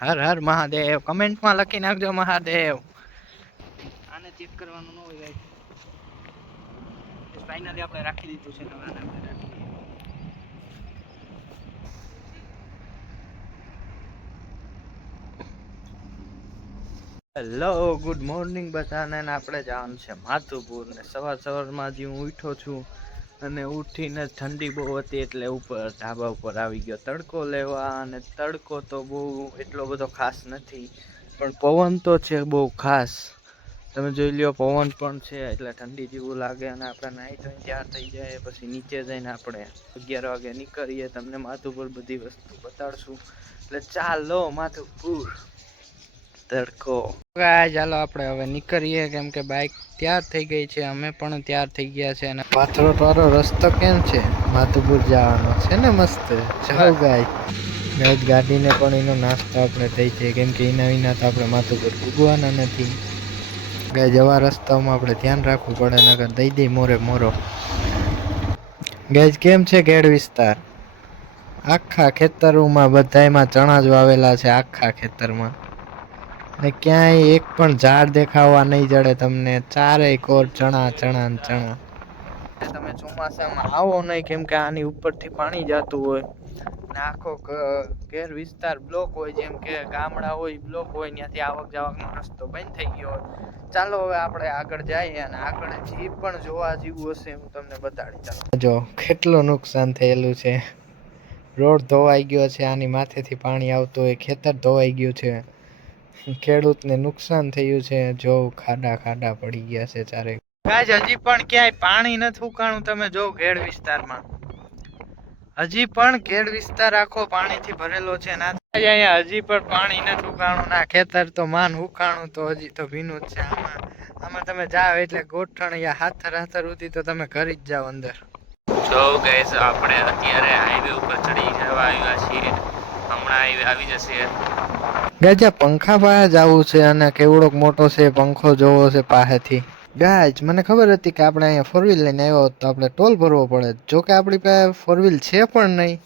હર હર મહાદેવ કમેન્ટમાં લખી નાખજો મહાદેવ. આને ચેક કરવાનું ન હોય ગાઈસ. ફાઇનલી આપણે રાખી દીધું છે હવે આને આપણે રાખીએ. હેલો ગુડ મોર્નિંગ બધાને. આપણે જવાનું છે માધુપુર ને સવારમાં હજી હું ઉઠ્યો છું અને ઉઠીને ઠંડી બહુ હતી એટલે ઉપર ધાબા ઉપર આવી ગયો તડકો લેવા. અને તડકો તો બહુ એટલો બધો ખાસ નથી પણ પવન તો છે બહુ ખાસ. તમે જોઈ લ્યો પવન પણ છે એટલે ઠંડી જેવું લાગે. અને આપણે નાઈ ધોઈને તૈયાર થઈ જાય પછી નીચે જઈને આપણે 11 વાગે નીકળીએ. તમને માધુપુર બધી વસ્તુ બતાડશું એટલે ચાલો માધુપુર. તડકો ચાલો આપણે હવે નીકળીએ કેમ કે બાઈક તૈયાર થઈ ગઈ છે. અમે પણ તૈયાર થઈ ગયા છે. અને પાથરોટ વાળો રસ્તો કેમ છે માધુપુર જવાનો છે ને મસ્ત. ચાલો ગાઈસ ગાડીને પણ એનો નાસ્તો આપણે થઈ છે કેમ કે એના વિના તો આપણે માથુપુર પૂગવાના નથી. ગાઈસ જવા રસ્તામાં આપણે ધ્યાન રાખવું પડે નકર દઈ દે મોરે મોરો. ગાઈસ કેમ છે ગેડ વિસ્તાર? આખા ખેતરોમાં બધાયમાં ચણા જ વાવેલા છે આખા ખેતરમાં. ને ક્યાંય એક પણ ઝાડ દેખાવા નહીં જડે તમને. ચારેય કોર ચણા ચણા ને ચણા. તમે ચોમાસામાં આવો નહીં કેમ કે આની ઉપરથી પાણી જતું હોય ને આખો ઘેર વિસ્તાર બ્લોક હોય. જેમ કે ગામડા હોય બ્લોક હોય ત્યાંથી આવક જાવકનો રસ્તો બંધ થઈ ગયો હોય. ચાલો હવે આપણે આગળ જઈએ અને આગળ જે પણ જોવા જેવું હશે હું તમને બતાડી. ચાલો જો કેટલું નુકસાન થયેલું છે. રોડ ધોવાઈ ગયો છે. આની માથેથી પાણી આવતું હોય. ખેતર ધોવાઈ ગયું છે. ખેડૂતને નુકસાન થયું છે. જો ખાડા ખાડા પડી ગયા છે ચારે. ગાઈસ હજી પણ ક્યાંય પાણી નથી ઉકાણું. તમે જો ઘેડ વિસ્તારમાં હજી પણ ઘેડ વિસ્તાર આખો પાણીથી ભરેલો છે. ના અહીંયા હજી પણ પાણી નથી ઉકાણું. ના ખેતર તો માન ઉકાણું તો હજી તો ભીનું જ છે. આમાં તમે જાઓ એટલે ગોઠણ હાથર સુધી તો તમે કરી જ જાઓ અંદર. જો ગાઈસ આપણે અત્યારે હાઈવે ઉપર ચડી જવા આવ્યા છીએ. હમણાં આવી જશે. ગાઈસ આ પંખા પાસે જવું છે અને કેવડોક મોટો છે પંખો જોવો છે પાસેથી. ગાઈસ મને ખબર હતી કે આપણે અહીંયા 4 વ્હીલ લઈને આવ્યો તો આપણે ટોલ ભરવો પડે. જો કે આપણી પાસે 4 વ્હીલ છે પણ નહીં.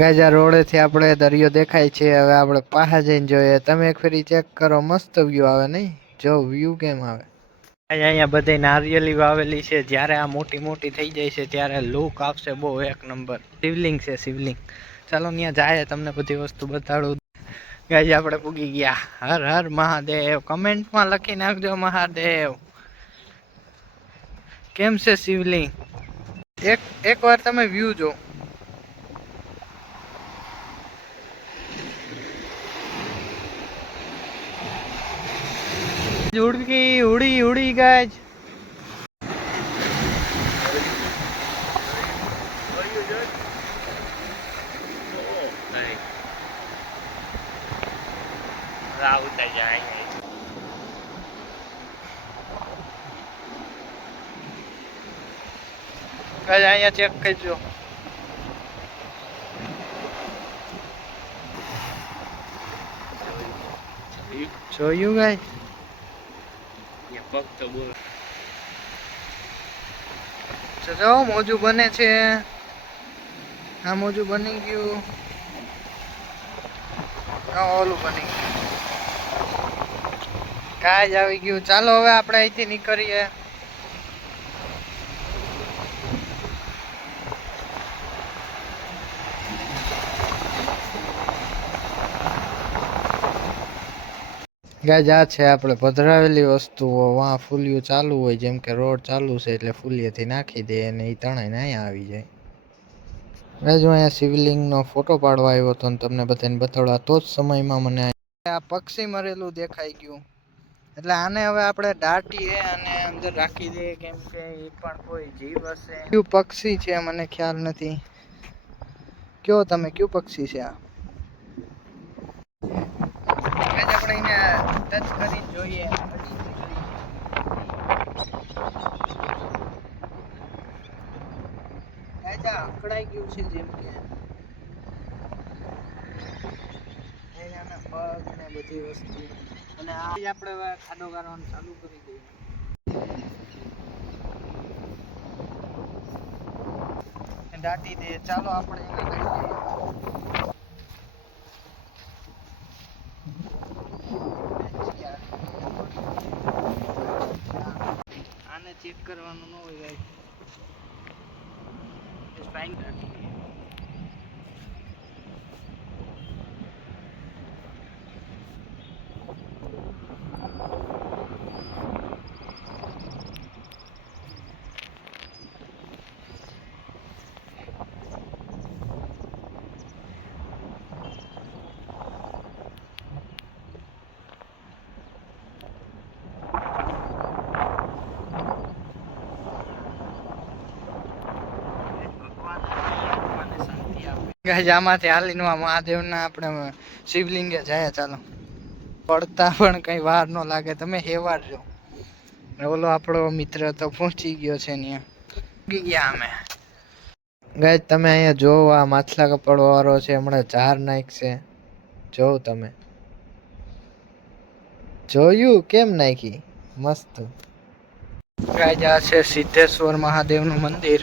ગાઈસ આ રોડેથી આપણે દરિયો દેખાય છે. હવે આપણે પાસે જઈને જોઈએ. તમે એક ફેરી ચેક કરો મસ્ત વ્યૂ આવે નહીં? જો વ્યૂ કેમ આવે. અહીંયા બધે નારિયેળી વાવેલી છે. જ્યારે આ મોટી મોટી થઈ જાય છે ત્યારે લુક આવશે બહુ એક નંબર. શિવલિંગ છે શિવલિંગ. ચાલો ત્યાં જાય તમને બધી વસ્તુ બતાડું. ગાઈસ આપણે પૂગી ગયા. હર હર મહાદેવ કમેન્ટમાં લખી નાખજો મહાદેવ. કેમ છે શિવલિંગ? એક વાર તમે વ્યૂ જો. ઉડી ઉડી ઉડી ગાઈસ. આવતા જાય અહીંયા ચેક કરજો. જોયું ગાઈસ? જો મોજું બને છે. આ મોજું બની ગયું. ઓલું બની ગયું. કાંઈ જ આવી ગયું. ચાલો હવે આપણે અહીંથી નીકળીએ. ગાઈસ આ છે આપણે પધરાવેલી વસ્તુઓ. વાં ફૂલિયું ચાલુ હોય જેમ કે રોડ ચાલુ છે એટલે ફૂલિયેથી નાખી દે અને એ તણાઈને અહીંયા આવી જાય. ગાઈસ હું અહીંયા શિવલિંગનો ફોટો પાડવા આવ્યો હતો અને તમને બધાને બતાડવા. તો જ સમયમાં મને આ પક્ષી મરેલું દેખાઈ ગયું. એટલે આને હવે આપણે દાટીએ અને અંદર રાખી દઈએ કેમ કે એ પણ કોઈ જીવ હશે. કયું પક્ષી છે મને ખ્યાલ નથી. કયો તમે કયું પક્ષી છે આ? આપણે એને ટચ કરી જોઈએ. અકળાઈ ગયું છે જેમ કે એના પગ ને બધી વસ્તુ. અને આ આપણે ખાડો ગારવાનું ચાલુ કરી દઈએ. દાટી દે. ચાલો આપણે એને લઈ જઈએ. ચેક કરવાનું ન હોય ગાઈસ. It's fine. ગાઈસ આમાંથી હાલીને મહાદેવના આપણે શિવલિંગે જાય. ચાલો પડતા પણ કઈ વાર ન લાગે. તમે હેવારજો. ઓલો આપણો મિત્ર તો પહોંચી ગયો છે ત્યાં. ગયા અમે. ગાઈસ તમે અહીંયા જોવો, આ માછલા કપડ વાળો છે, હમણાં ઝાર નાખશે. જોવો તમે જોયું કેમ નાખી મસ્ત. ગાઈસ આ છે સિદ્ધેશ્વર મહાદેવનું મંદિર.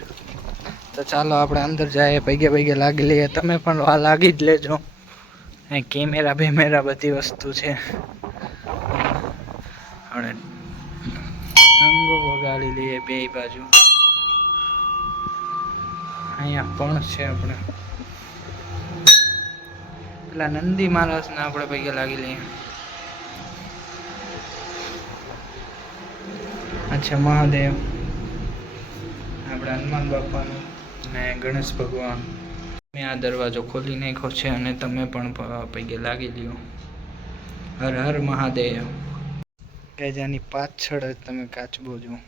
તો ચાલો આપણે અંદર જઈએ, પગે લાગી લઈએ. તમે પણ લાગી જ લેજો. અહીં કેમેરા બેમેરા બધી વસ્તુ છે. આપણે અંગો વગાડી લઈએ બે બાજુ. અહીંયા પણ છે આપણે પેલા નંદી મહારાજના આપણે પગે લાગી લઈએ. અચ્છા મહાદેવ, આપણે હનુમાન બાપાનું ને ગણેશ ભગવાન. મેં આ દરવાજો ખોલી નાખ્યો છે અને તમે પણ પગે લાગી લ્યો. હર હર મહાદેવ. ગજાની પાછળ જ તમે કાચબો જો.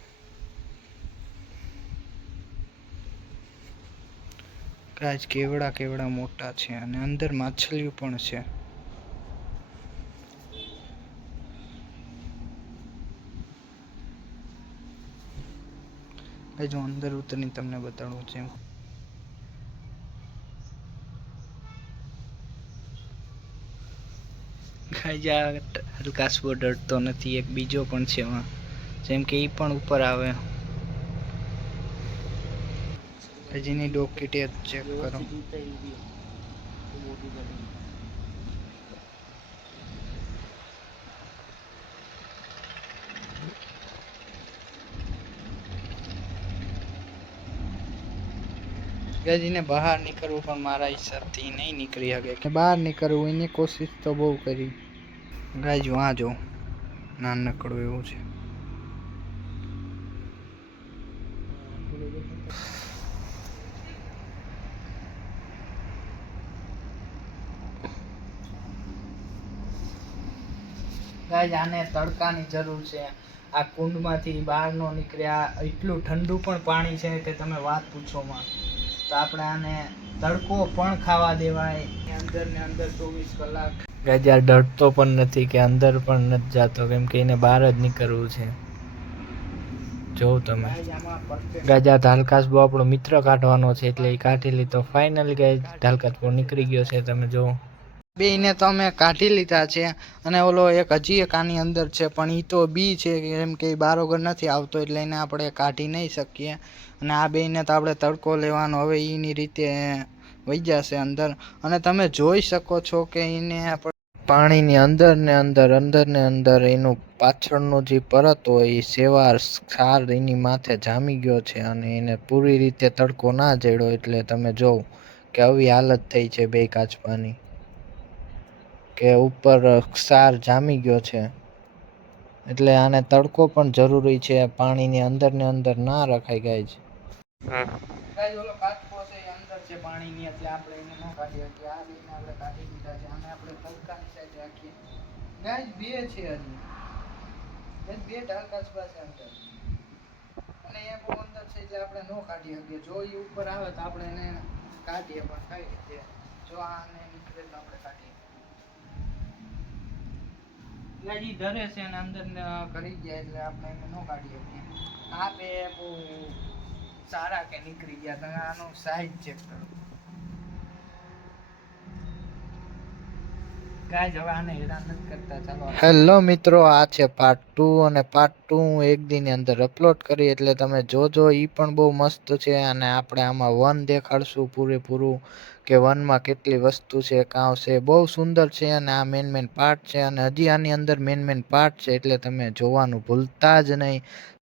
કાચ કેવડા મોટા છે અને અંદર માછલીઓ પણ છે. જો અંદર ઉતરીને તમને બતાડું છે. હલકાશ ડરતો નથી. એક બીજો પણ છે જેમ કે એ પણ ઉપર આવે. હજીની ડોકીટી ચેક કરો. ગજીને બહાર નીકળવું પણ મારા હિસાબથી નહીં નીકળી શકે. કે બહાર નીકળવું એની કોશિશ તો બહુ કરી. ગાય જો આ જો નાનકડું એવું છે. ગાય આને તડકાની જરૂર છે. આ કુંડમાંથી બહાર ન નીકળ્યા. એટલું ઠંડુ પણ પાણી છે તે તમે વાત પૂછો માં. તો આપણે આને તડકો પણ ખાવા દેવાય. અંદર ને અંદર 24 કલાક. ગાય ડરતો પણ નથી કે અંદર પણ નથી જતો, કેમ કે એને બહાર જ નીકળવું છે. જોઉં તમે ગાય ઢાલકાસબો આપણો મિત્ર કાઢવાનો છે એટલે એ કાઢી લીધો. ફાઇનલી ગાય ઢાલકાસબો નીકળી ગયો છે. તમે જો બેને તો અમે કાઢી લીધા છે અને ઓલો એક હજી એક આની અંદર છે પણ એ તો બી છે, કેમ કે બારોગર નથી આવતો એટલે એને આપણે કાઢી નહીં શકીએ. અને આ બેને તો આપણે તડકો લેવાનો. હવે એની રીતે વહી જશે અંદર. અને તમે જોઈ શકો છો કે એને આપણે પાણીની અંદર ને અંદર એનું પાછળનું જે પરત હોય એ સેવાર ક્ષાર એની માથે જામી ગયો છે અને એને પૂરી રીતે તડકો ના જડ્યો એટલે તમે જોવો કે આવી હાલત થઈ છે બે કાચબાની કે ઉપર ક્ષાર જામી ગયો છે. એટલે આને તડકો પણ જરૂરી છે. પાણીની અંદર ને અંદર ના રખાય ગાય. ગાય ઓલો કાચબો છે એ અંદર છે પાણીની એટલે આપણે એને ન કાઢી શકીએ. આ બેને આપણે કાઢી દીધા છે. આને આપણે તડકાની સાઈડ રાખીએ. ગાય બે છે હજી. બે ઢાલકાસબા છે અંદર અને એ બહુ અંદર છે એટલે આપણે ન કાઢી શકીએ. જો એ ઉપર આવે તો આપણે એને કાઢીએ પણ કઈ રીતે. જો આને નીકળે તો આપણે કાઢીએ. ગાય ધરે છે અને અંદર કરી ગયા એટલે આપણે એને ન કાઢી શકીએ. આ બે બહુ સારા કે નીકળી ગયા. તમે આનો સાઈઝ ચેક કરો. હેલો મિત્રો, આ છે પાર્ટ 2 અને પાર્ટ 2 હું એક દિનની અંદર અપલોડ કરી એટલે તમે જોજો. એ પણ બહુ મસ્ત છે અને આપણે આમાં વન દેખાડશું પૂરેપૂરું કે વનમાં કેટલી વસ્તુ છે, કાં છે. બહુ સુંદર છે અને આ મેન પાર્ટ છે અને હજી આની અંદર મેન પાર્ટ છે એટલે તમે જોવાનું ભૂલતા જ નહીં.